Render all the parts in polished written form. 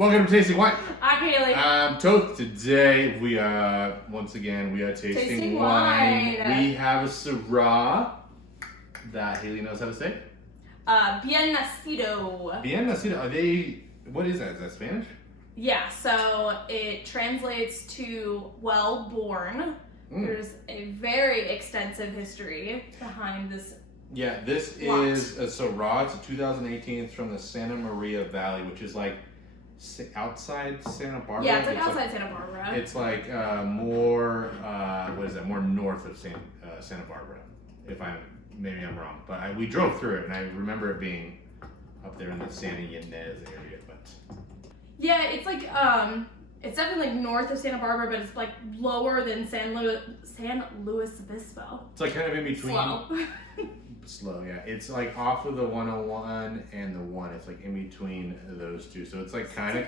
Welcome to Tasting Wine. I'm Haley. Toth, today we are tasting wine. We have a Syrah that Haley knows how to say. Bien Nacido. Bien Nacido. Are they, what is that? Is that Spanish? Yeah, so it translates to well born. There's a very extensive history behind this. Yeah, this is a Syrah. It's a 2018. It's from the Santa Maria Valley, which is like outside Santa Barbara. Yeah, it's like outside Santa Barbara. It's like more more north of Santa Barbara. Maybe I'm wrong, but we drove through it and I remember it being up there in the Santa Ynez area. But yeah, it's like it's definitely like north of Santa Barbara, but it's like lower than San Luis Obispo. It's like kind of in between. Slow. Yeah. It's like off of the 101 and the 1. It's like in between those two. So it's like kind of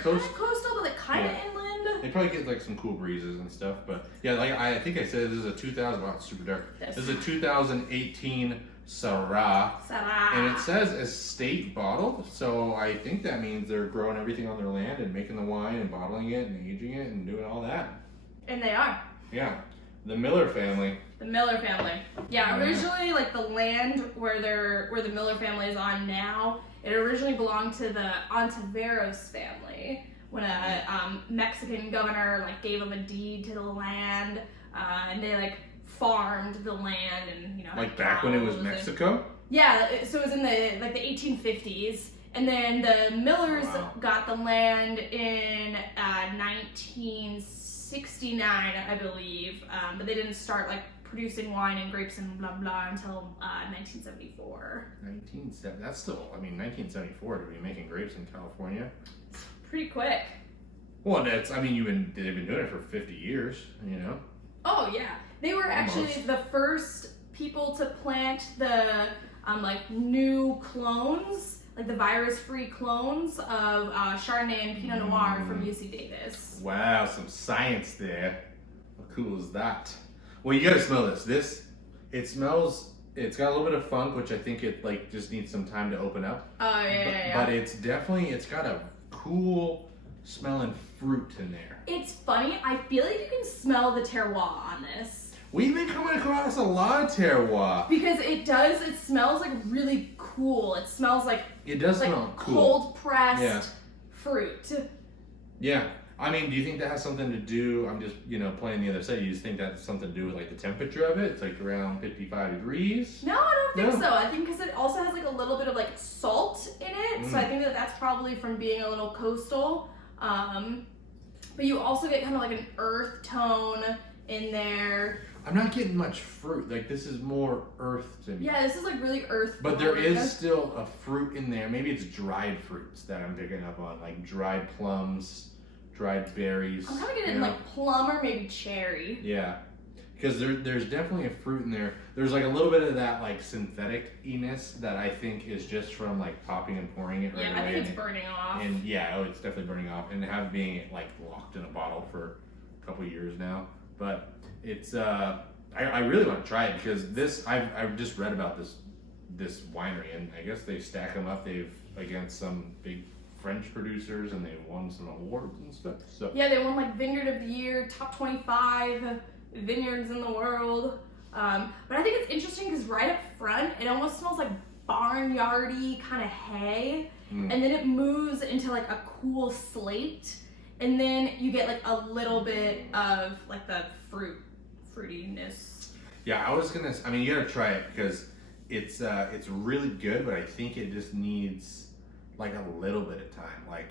coastal, but like kind of inland. They probably get like some cool breezes and stuff. But yeah, like I think I said, this is a 2000. Wow, it's super dark. This is a 2018 Syrah. And it says estate bottled. So I think that means they're growing everything on their land and making the wine and bottling it and aging it and doing all that. And they are. Yeah. The Miller family. The Miller family. Yeah, originally like the land where the Miller family is on now, it originally belonged to the Ontiveros family when a Mexican governor like gave them a deed to the land, and they like farmed the land and like back when it was Mexico. Yeah, so it was in the 1850s, and then the Millers got the land in 1969, I believe, but they didn't start like producing wine and grapes and blah blah until 1974. 1970. That's still, 1974 to be making grapes in California. Pretty quick. Well, that's, they've been doing it for 50 years, Oh yeah, they were actually the first people to plant the new clones, like the virus-free clones of Chardonnay and Pinot Noir from UC Davis. Wow, some science there. How cool is that? Well, you gotta smell this. It smells, it's got a little bit of funk, which I think it like just needs some time to open up. Oh, yeah. But it's got a cool smelling fruit in there. It's funny, I feel like you can smell the terroir on this. We've been coming across a lot of terroir. Because it smells like really cool. It smells like it does smell cool. Cold pressed fruit. Yeah. Do you think that has something to do, I'm just, playing the other side, you just think that's something to do with like the temperature of it? It's like around 55 degrees? No, I don't think so. I think because it also has like a little bit of like salt in it. So I think that's probably from being a little coastal. But you also get kind of like an earth tone in there. I'm not getting much fruit. Like this is more earth to me. Yeah, this is like really earth. But there is still a fruit in there. Maybe it's dried fruits that I'm picking up on, like dried plums, dried berries. I'm kind of getting like plum or maybe cherry. Yeah, because there's definitely a fruit in there. There's like a little bit of that like synthetic-iness that I think is just from like popping and pouring it right away. Yeah, I think it's burning off. And it's definitely burning off. And being like locked in a bottle for a couple years now. But it's I really want to try it because this I've just read about this winery and I guess they stack them up. They've against some big French producers and they've won some awards and stuff. So yeah, they won like Vineyard of the Year, top 25 vineyards in the world. But I think it's interesting because right up front, it almost smells like barnyardy kind of hay, and then it moves into like a cool slate, and then you get like a little bit of like the fruitiness. Yeah, I was gonna. You gotta try it because it's really good, but I think it just needs like a little bit of time. Like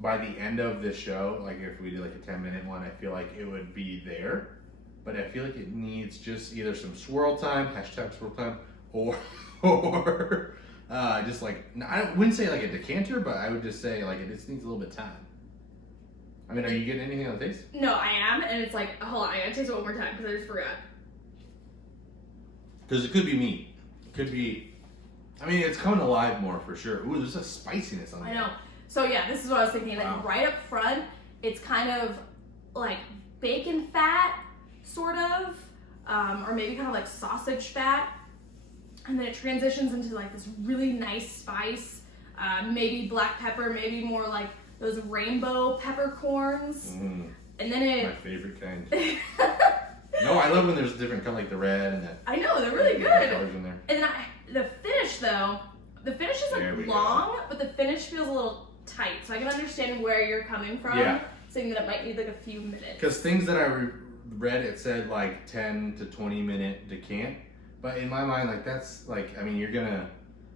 by the end of the show, like if we did like a 10-minute one, I feel like it would be there. But I feel like it needs just either some swirl time, #swirl time, or just like I wouldn't say like a decanter, but I would just say like it just needs a little bit of time. Are you getting anything on the taste? No, I am, and it's like, hold on, I gotta taste it one more time because I just forgot. Because it could be me. It could be. It's coming alive more for sure. Ooh, there's a spiciness on it. I know. So yeah, this is what I was thinking. Like right up front, it's kind of like bacon fat, sort of, or maybe kind of like sausage fat, and then it transitions into like this really nice spice, maybe black pepper, maybe more like those rainbow peppercorns. And then My favorite kind. No, I love when there's different color, like the red and that. I know, they're really good. Colors in there. And then the finish though, the finish is like long, but the finish feels a little tight. So I can understand where you're coming from, saying that it might need like a few minutes. Because things that I read, it said like 10 to 20 minute decant. But in my mind, like that's like, I mean,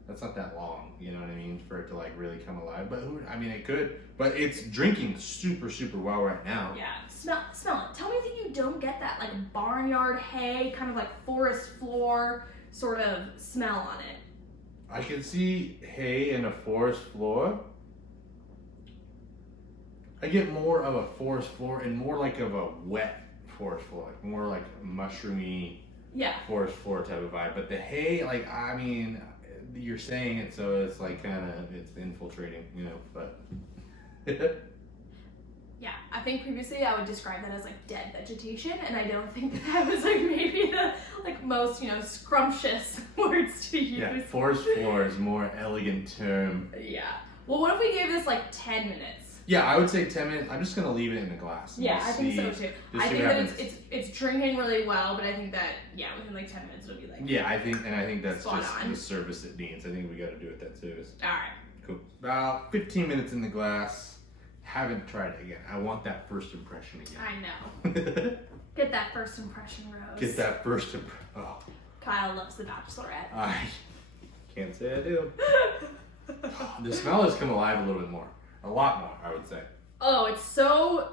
that's not that long, you know what I mean, for it to like really come alive. But I mean, it could, but it's drinking super, super well right now. Yeah, smell it. Tell me that you don't get that like barnyard hay, kind of like forest floor sort of smell on it. I can see hay in a forest floor. I get more of a forest floor and more like of a wet forest floor, like more like mushroomy forest floor type of vibe. But the hay, like, I mean, you're saying it, so it's like kind of, it's infiltrating, you know, but. Yeah, I think previously I would describe that as like dead vegetation, and I don't think that was like maybe the like most, you know, scrumptious words to use. Yeah, forest floor is a more elegant term. Yeah. Well, what if we gave this like 10 minutes? Yeah, I would say 10 minutes. I'm just gonna leave it in the glass. Yeah, I think so too. I think that it's drinking really well, but I think that within like 10 minutes it'll be like. Yeah, I think that's just on. the service it needs. I think we got to do it that service. All right. Cool. About 15 minutes in the glass. Haven't tried it again. I want that first impression again. I know. Get that first impression, Rose. Get that first impression. Oh. Kyle loves The Bachelorette. I can't say I do. The smell has come alive a little bit more. A lot more, I would say. Oh, it's so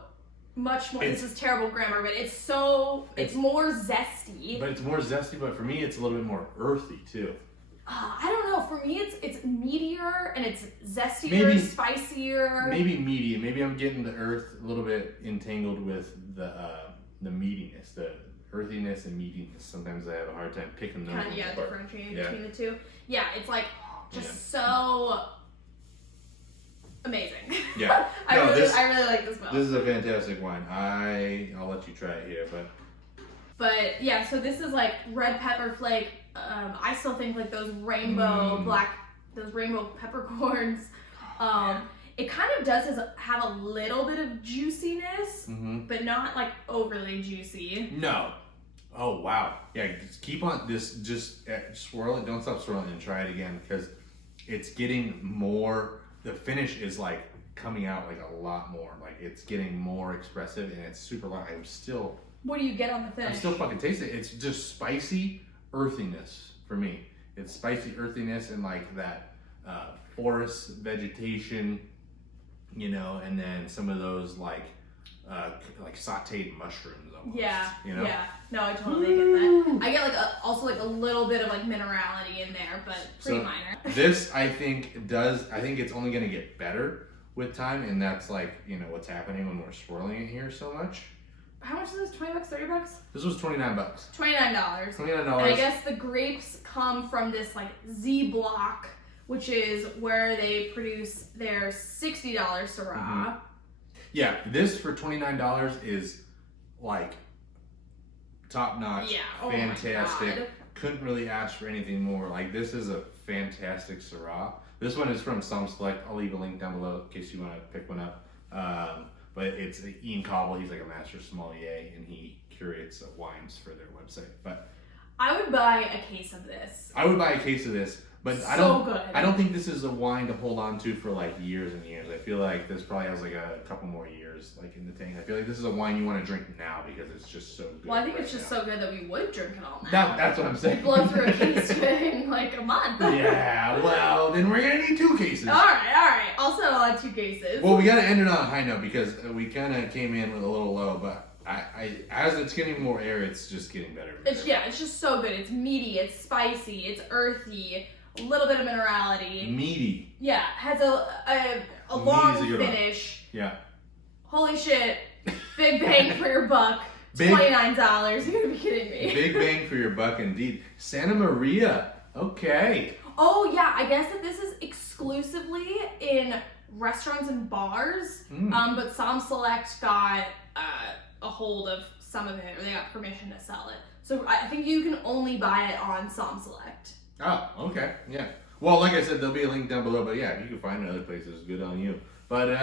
much more. This is terrible grammar, but it's more zesty. But it's more zesty, but for me, it's a little bit more earthy, too. I don't know. For me, it's meatier and it's zestier, spicier. Maybe meaty. Maybe I'm getting the earth a little bit entangled with the meatiness, the earthiness and meatiness. Sometimes I have a hard time picking those. Kind of differentiating between the two. Yeah, it's like just so amazing. Yeah, I really like this smell. This is a fantastic wine. I'll let you try it here, But yeah, so this is like red pepper flake. I still think like those rainbow peppercorns. It kind of does have a little bit of juiciness, but not like overly juicy. No. Oh wow. Yeah, just keep on this. Just swirl it. Don't stop swirling and try it again because it's getting more. The finish is like coming out like a lot more. Like it's getting more expressive and it's super light. I'm still. What do you get on the finish? I'm still fucking tasting it. It's just spicy earthiness for me. It's spicy earthiness and like that forest vegetation, you know, and then some of those like sauteed mushrooms almost. Yeah. You know? Yeah. No, I totally get that. I get like also like a little bit of like minerality in there, but pretty minor. This I think it's only gonna get better with time, and that's like, you know, what's happening when we're swirling it here so much. How much is this? $20, $30? This was $29. $29. $29. And I guess the grapes come from this like Z block, which is where they produce their $60 Syrah. Yeah, this for $29 is like top notch. Yeah, fantastic. My God. Couldn't really ask for anything more. Like this is a fantastic Syrah. This one is from Some Select. I'll leave a link down below in case you want to pick one up. But it's Ian Cobble. He's like a master sommelier, and he curates wines for their website. But I would buy a case of this. I would buy a case of this, but so I don't think this is a wine to hold on to for like years and years. I feel like this probably has like a couple more years like in the tank. I feel like this is a wine you want to drink now because it's just so good. Well, I think it's just so good that we would drink it all now. That's what I'm saying. Blow through a case in like a month. Yeah, well, then we're gonna need 2 cases. All right. I'll settle on 2 cases. Well, we gotta end it on a high note because we kind of came in with a little low, but as it's getting more air, it's just getting better. It's just so good. It's meaty, it's spicy, it's earthy, a little bit of minerality. Meaty. Yeah, has a long finish. Yeah. Holy shit! Big bang for your buck. $29. You're gonna be kidding me. Big bang for your buck, indeed. Santa Maria. Okay. Oh yeah, I guess that this is exclusively in restaurants and bars. But Some Select got a hold of some of it, or they got permission to sell it. So I think you can only buy it on Some Select. Oh, okay. Yeah. Well, like I said, there'll be a link down below. But yeah, if you can find it other places, good on you. But if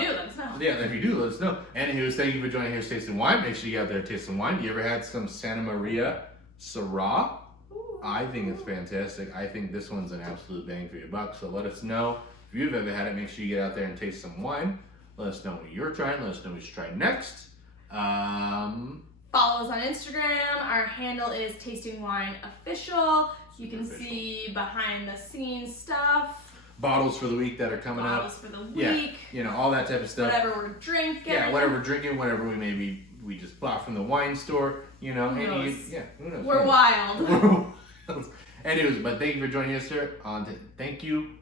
you do, let us know. Yeah, if you do, let us know. Anywho, thank you for joining Here's Tasting Wine. Make sure you get out there and taste some wine. You ever had some Santa Maria Syrah? Ooh. I think it's fantastic. I think this one's an absolute bang for your buck. So let us know if you've ever had it. Make sure you get out there and taste some wine. Let us know what you're trying. Let us know what you try next. Follow us on Instagram. Our handle is Tasting Wine Official. You can see behind the scenes stuff. Bottles for the week that are coming up. Bottles for the week. Yeah, all that type of stuff. Whatever we're drinking. Yeah, whatever we're drinking, whatever we just bought from the wine store. You know, Who knows? Who knows? We're wild. We're wild. Anyways, but thank you for joining us here on Thank You.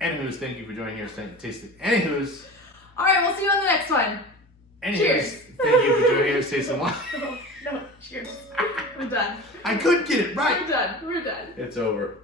Anywho's, thank you for joining here tasting. Anywho's. All right, we'll see you on the next one. Anywho's, Cheers. Thank you for joining here tasting wine. No, cheers. We're done. I couldn't get it right. We're done. We're done. It's over.